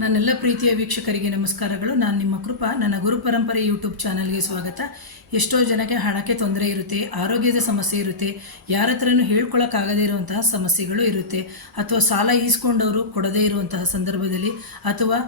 ನನ್ನೆಲ್ಲ ಪ್ರೀತಿಯ ವೀಕ್ಷಕರಿಗೆ ನಮಸ್ಕಾರಗಳು. ನಾನು ನಿಮ್ಮ ಕೃಪಾ. ನನ್ನ ಗುರು ಪರಂಪರೆ ಯೂಟ್ಯೂಬ್ ಚಾನಲ್ಗೆ ಸ್ವಾಗತ. ಎಷ್ಟೋ ಜನಕ್ಕೆ ಹಣಕ್ಕೆ ತೊಂದರೆ ಇರುತ್ತೆ, ಆರೋಗ್ಯದ ಸಮಸ್ಯೆ ಇರುತ್ತೆ, ಯಾರ ಹತ್ರನೂ ಹೇಳ್ಕೊಳಕ್ಕಾಗದೇ ಇರುವಂತಹ ಸಮಸ್ಯೆಗಳು ಇರುತ್ತೆ. ಅಥವಾ ಸಾಲ ಈಸ್ಕೊಂಡವರು ಕೊಡದೇ ಇರುವಂತಹ ಸಂದರ್ಭದಲ್ಲಿ, ಅಥವಾ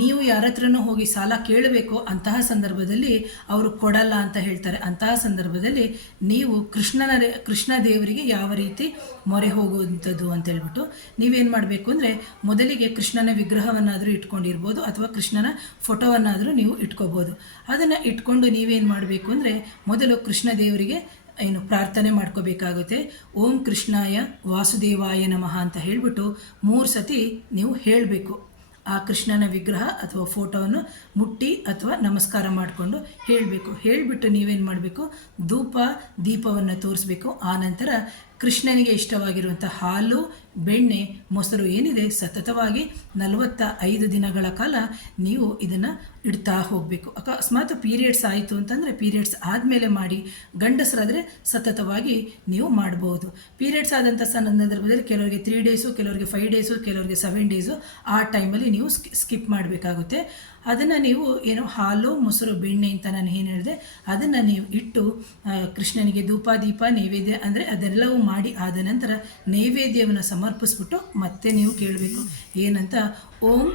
ನೀವು ಯಾರ ಹತ್ರನೂ ಹೋಗಿ ಸಾಲ ಕೇಳಬೇಕು ಅಂತಹ ಸಂದರ್ಭದಲ್ಲಿ ಅವರು ಕೊಡಲ್ಲ ಅಂತ ಹೇಳ್ತಾರೆ. ಅಂತಹ ಸಂದರ್ಭದಲ್ಲಿ ನೀವು ಕೃಷ್ಣನ ಕೃಷ್ಣ ದೇವರಿಗೆ ಯಾವ ರೀತಿ ಮೊರೆ ಹೋಗುವಂಥದ್ದು ಅಂತ ಹೇಳ್ಬಿಟ್ಟು ನೀವೇನು ಮಾಡಬೇಕು ಅಂದರೆ, ಮೊದಲಿಗೆ ಕೃಷ್ಣನ ವಿಗ್ರಹವನ್ನಾದರೂ ಇಟ್ಕೊಂಡಿರ್ಬೋದು ಅಥವಾ ಕೃಷ್ಣನ ಫೋಟೋವನ್ನಾದರೂ ನೀವು ಇಟ್ಕೋಬೋದು. ಅದನ್ನು ಇಟ್ಕೊಂಡು ನೀವೇನು ಮಾಡಬೇಕು ಅಂದರೆ ಮೊದಲು ಕೃಷ್ಣ ದೇವರಿಗೆ ಏನು ಪ್ರಾರ್ಥನೆ ಮಾಡ್ಕೋಬೇಕಾಗುತ್ತೆ. ಓಂ ಕೃಷ್ಣಾಯ ವಾಸುದೇವಾಯ ನಮಃ ಅಂತ ಹೇಳಿಬಿಟ್ಟು ಮೂರು ಸತಿ ನೀವು ಹೇಳಬೇಕು. ಆ ಕೃಷ್ಣನ ವಿಗ್ರಹ ಅಥವಾ ಫೋಟೋವನ್ನು ಮುಟ್ಟಿ ಅಥವಾ ನಮಸ್ಕಾರ ಮಾಡಿಕೊಂಡು ಹೇಳಬೇಕು. ಹೇಳಿಬಿಟ್ಟು ನೀವೇನು ಮಾಡಬೇಕು? ಧೂಪ ದೀಪವನ್ನು ತೋರಿಸ್ಬೇಕು. ಆನಂತರ ಕೃಷ್ಣನಿಗೆ ಇಷ್ಟವಾಗಿರುವಂಥ ಹಾಲು, ಬೆಣ್ಣೆ, ಮೊಸರು ಏನಿದೆ ಸತತವಾಗಿ ನಲವತ್ತ ಐದು ದಿನಗಳ ಕಾಲ ನೀವು ಇದನ್ನು ಇಡ್ತಾ ಹೋಗಬೇಕು. ಅಕಸ್ಮಾತ್ ಪೀರಿಯಡ್ಸ್ ಆಯಿತು ಅಂತಂದರೆ ಪೀರಿಯಡ್ಸ್ ಆದಮೇಲೆ ಮಾಡಿ ಗಂಡಸರಾದರೆ ಸತತವಾಗಿ ನೀವು ಮಾಡ್ಬೋದು. ಪೀರಿಯಡ್ಸ್ ಆದಂಥ ಸಂದರ್ಭದಲ್ಲಿ ಕೆಲವರಿಗೆ ತ್ರೀ ಡೇಸು ಕೆಲವರಿಗೆ ಫೈವ್ ಡೇಸು ಕೆಲವರಿಗೆ ಸೆವೆನ್ ಡೇಸು ಆ ಟೈಮಲ್ಲಿ ನೀವು ಸ್ಕಿಪ್ ಮಾಡಬೇಕಾಗುತ್ತೆ. ಅದನ್ನು ನೀವು ಏನು ಹಾಲು, ಮೊಸರು, ಬೆಣ್ಣೆ ಅಂತ ನಾನು ಏನು ಹೇಳಿದೆ, ಅದನ್ನು ನೀವು ಇಟ್ಟು ಕೃಷ್ಣನಿಗೆ ಧೂಪ ದೀಪ ನೈವೇದ್ಯ ಅಂದರೆ ಅದೆಲ್ಲವೂ ಮಾಡಿ ಆದ ನಂತರ ನೈವೇದ್ಯವನ್ನು ಸಮರ್ಪಿಸ್ಬಿಟ್ಟು ಮತ್ತೆ ನೀವು ಕೇಳಬೇಕು. ಏನಂತ? ಓಂ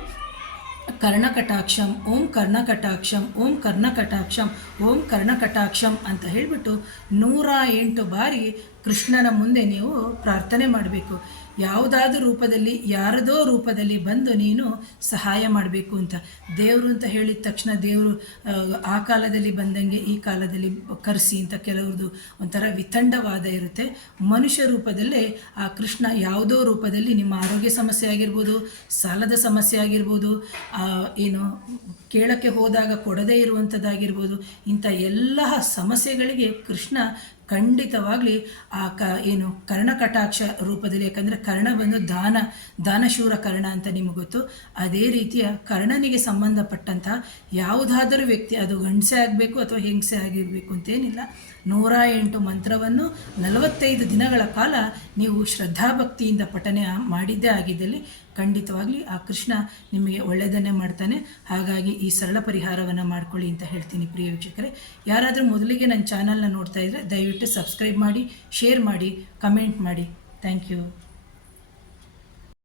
ಕರ್ಣಕಟಾಕ್ಷಂ ಓಂ ಕರ್ಣಕಟಾಕ್ಷಂ ಓಂ ಕರ್ಣಕಟಾಕ್ಷಂ ಓಂ ಕರ್ಣಕಟಾಕ್ಷಂ ಅಂತ ಹೇಳಿಬಿಟ್ಟು ನೂರ ಎಂಟು ಬಾರಿ ಕೃಷ್ಣನ ಮುಂದೆ ನೀವು ಪ್ರಾರ್ಥನೆ ಮಾಡಬೇಕು. ಯಾವುದಾದ್ರೂ ರೂಪದಲ್ಲಿ ಯಾರದೋ ರೂಪದಲ್ಲಿ ಬಂದು ನೀನು ಸಹಾಯ ಮಾಡಬೇಕು ಅಂತ. ದೇವರು ಅಂತ ಹೇಳಿದ ತಕ್ಷಣ ದೇವರು ಆ, ಆ ಕಾಲದಲ್ಲಿ ಬಂದಂಗೆ ಈ ಕಾಲದಲ್ಲಿ ಕರೆಸಿ ಅಂತ ಕೆಲವ್ರದ್ದು ಒಂಥರ ವಿತಂಡವಾದ ಇರುತ್ತೆ. ಮನುಷ್ಯ ರೂಪದಲ್ಲೇ ಆ ಕೃಷ್ಣ ಯಾವುದೋ ರೂಪದಲ್ಲಿ ನಿಮ್ಮ ಆರೋಗ್ಯ ಸಮಸ್ಯೆ ಆಗಿರ್ಬೋದು ಸಾಲದ ಸಮಸ್ಯೆ ಆಗಿರ್ಬೋದು ಏನು ಕೇಳಕ್ಕೆ ಹೋದಾಗ ಕೊಡದೇ ಇರುವಂಥದ್ದಾಗಿರ್ಬೋದು ಇಂಥ ಎಲ್ಲ ಸಮಸ್ಯೆಗಳಿಗೆ ಕೃಷ್ಣ ಖಂಡಿತವಾಗ್ಲಿ ಆ ಕ, ಏನು ಕರ್ಣಕಟಾಕ್ಷ ರೂಪದಲ್ಲಿ, ಯಾಕಂದರೆ ಕರ್ಣ ಬಂದು ದಾನ, ದಾನಶೂರ ಕರ್ಣ ಅಂತ ನಿಮಗೆ ಗೊತ್ತು. ಅದೇ ರೀತಿಯ ಕರ್ಣನಿಗೆ ಸಂಬಂಧಪಟ್ಟಂತಹ ಯಾವುದಾದರೂ ವ್ಯಕ್ತಿ ಅದು ಗಂಡಸೆ ಆಗಬೇಕು ಅಥವಾ ಹೆಂಗಸೆ ಆಗಿರಬೇಕು ಅಂತೇನಿಲ್ಲ, ನೂರ ಎಂಟು ಮಂತ್ರವನ್ನು ನಲವತ್ತೈದು ದಿನಗಳ ಕಾಲ ನೀವು ಶ್ರದ್ಧಾಭಕ್ತಿಯಿಂದ ಪಠನೆ ಮಾಡಿದ್ದೇ ಆಗಿದ್ದಲ್ಲಿ ಖಂಡಿತವಾಗ್ಲಿ ಆ ಕೃಷ್ಣ ನಿಮಗೆ ಒಳ್ಳೆಯದನ್ನೇ ಮಾಡ್ತಾನೆ. ಹಾಗಾಗಿ ಈ ಸರಳ ಪರಿಹಾರವನ್ನು ಮಾಡ್ಕೊಳ್ಳಿ ಅಂತ ಹೇಳ್ತೀನಿ ಪ್ರಿಯ ವೀಕ್ಷಕರೇ. ಯಾರಾದರೂ ಮೊದಲಿಗೆ ನನ್ನ ಚಾನಲ್ನ ನೋಡ್ತಾ ಇದ್ದರೆ ದಯವಿಟ್ಟು ಸಬ್ಸ್ಕ್ರೈಬ್ ಮಾಡಿ ಶೇರ್ ಮಾಡಿ ಕಮೆಂಟ್ ಮಾಡಿ. Thank you